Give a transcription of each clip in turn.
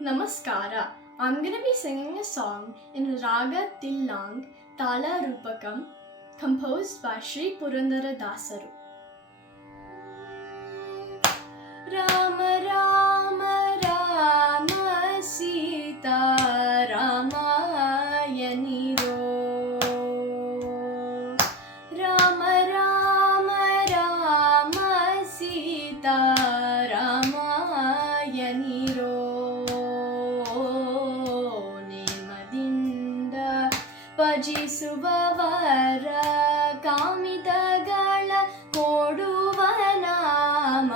Namaskara. I'm going to be singing a song in Raga Tillang Tala Rupakam composed by Sri Purandara Dasaru. Rama Rama Rama Sita Ramayaniro Rama Rama Rama Sita Ramayaniro ಭಜಿಸುವವರ ಕಾಮಿತಗಳ ಕೊಡುವ ನಾಮ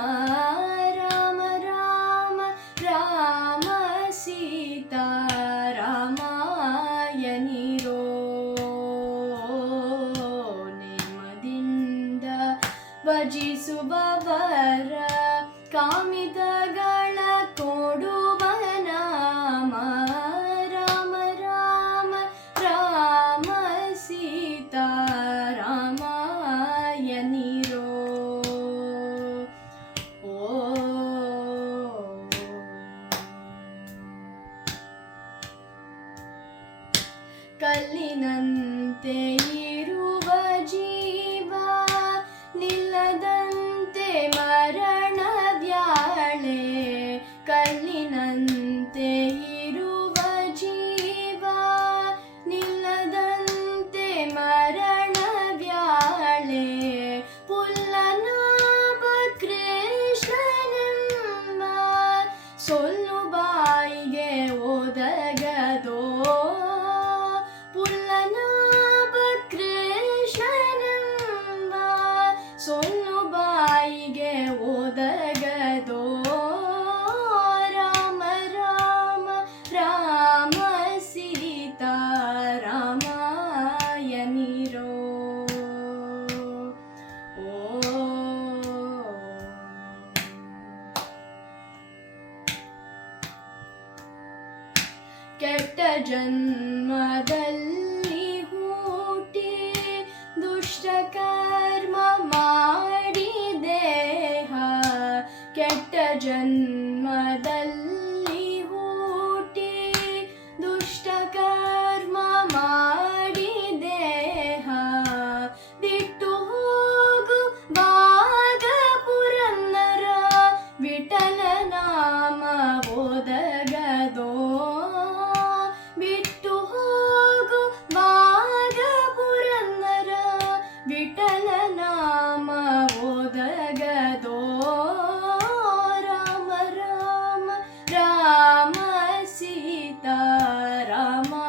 ರಾಮ ರಾಮ ರಾಮ ಸೀತಾ ರಾಮಾಯಣಿರೋ ನೇಮದಿಂದ ಭಜಿಸುವವರ ಕಾಮಿತಗಳ ಕೊಡುವ ನಾಮ ರಾಮ ರಾಮ ರಾಮ ಸೀತಾ ರಾಮಾಯಣಿರೋ ಕಲ್ಲಿನಂತೆ ಇರುವ ಜೀವ ನಿಲ್ಲದಂತೆ ಮರಣವ್ಯಾಳೆ ಕಲ್ಲಿನಂತೆ ಇರುವ ಜೀವ ನಿಲ್ಲದಂತೆ ಮರಣವ್ಯಾಳೆ ಪುಲ್ಲನಾಭ ಕೃಷ್ಣನೆಂಬ ಸೊಲ್ಲು ಬಾಯಿಗೆ ಒದಗದೋ ಪುಲ್ಲನಾಭ ಕೃಷ್ಣನೆಂಬ ಸೊಲ್ಲು ಬಾಯಿಗೆ ಒದಗದೋ ರಾಮ ರಾಮ ರಾಮ ಸೀತಾ ರಾಮಾಯಣಿರೋ ಕೆಟ್ಟ ಜನ್ಮದಲ್ಲಿ ಹುಟ್ಟಿ ದುಷ್ಟ ಕರ್ಮ ಮಾಡಿ ದೇಹ ಕೆಟ್ಟ ಜನ್ಮದಲ್ಲಿ ಹುಟ್ಟಿ ದುಷ್ಟ ಕರ್ಮ ಮಾಡಿ ದೇಹ ಬಿಟ್ಟು ಹೋಗು ಭಾಗ ಪುರಂದರ ವಿಠಲ ನಾಮ ಒದಗದೋ ಬಿಟ್ಟು ಹೋಗು ಭಾಗ ಪುರಂದರ ವಿಠಲ ನಾಮ ಒದಗದೋ ರಾಮ ರಾಮ ರಾಮ ಸೀತಾ ರಾಮಾಯಣಿರೋ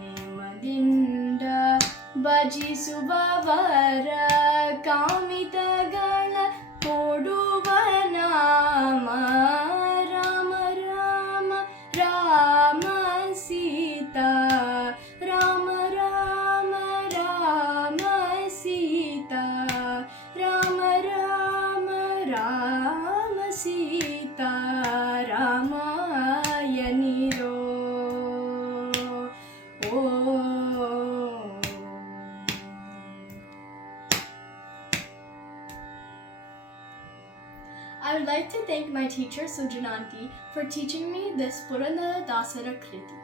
ನೇಮದಿಂದ ಭಜಿಸುವವರ ಕಾಮಿತಗಳ ಕೊಡುವ ನಾಮ Rama Rama Rama Sita Rama Rama Rama Sita Rama Rama Rama Sita ರಾಮಾಯಣಿರೋ I would like to thank my teacher Sujananti for teaching me this Purandara Dasara Kriti.